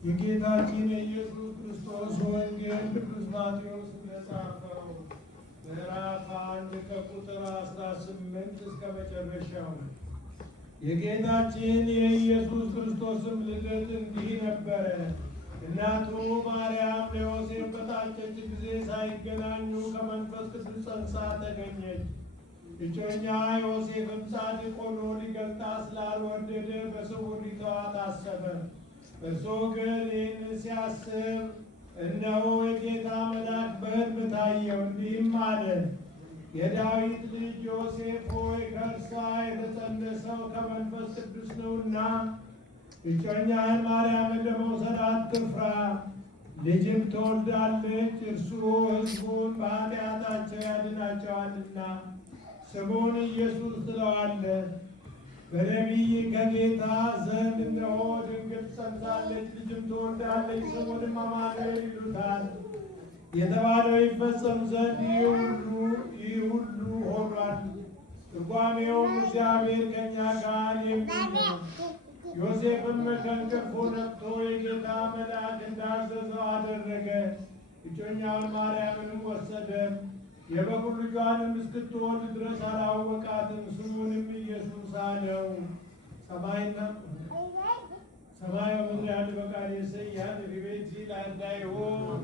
የጌታችን የኢየሱስ ክርስቶስ ወንጌል ቅዱስ ማቴዎስ እንደጻፈው ምዕራፍ 1 ከቁጥር 18 እስከ መጨረሻው። የጌታችን የኢየሱስ ክርስቶስም ልደት እንዲህ ነበረ። እናቱ ማርያም ለዮሴፍ በታጨች ጊዜ ሳይገናኙ ከመንፈስ ቅዱስ ጸንሳ ተገኘች። እጮኛ ዮሴፍም ጻድቅ ሆኖ ሊገልጣት ስላልወደደ በስውር ሊተዋት አሰበ። እርሱ ግን ይህን ሲያስብ እነሆ የጌታ መልአክ በሕልም ታየው፣ እንዲህም አለ፣ የዳዊት ልጅ ዮሴፍ ሆይ ከእርሷ የተጸነሰው ከመንፈስ ቅዱስ ነውና እጮኛህን ማርያምን ለመውሰድ አትፍራ። ልጅም ትወልዳለች፣ እርሱ ሕዝቡን በኃጢአታቸው ያድናቸዋልና ስሙን ኢየሱስ ትለዋለህ። በነቢይ ከጌታ ዘንድ እነሆ ድንግል ጸንሳለች፣ ልጅም ትወልዳለች፣ ስሙንም አማኑኤል ይሉታል የተባለው ይፈጸም ዘንድ ይህ ሁሉ ሆኗል። ትርጓሜውም እግዚአብሔር ከእኛ ጋር የሚል ነው። ዮሴፍም ከእንቅልፉ ነቅቶ የጌታ መልአክ እንዳዘዘው አደረገ። እጮኛውን ማርያምንም ወሰደ። የበኩር ልጇንም እስክትወልድ ድረስ አላወቃትም። ስሙንም ኢየሱስ አለው። ሰማይ በምድር ያሉ በቃል የሰያን ሪቤት ላይ እንዳይሆን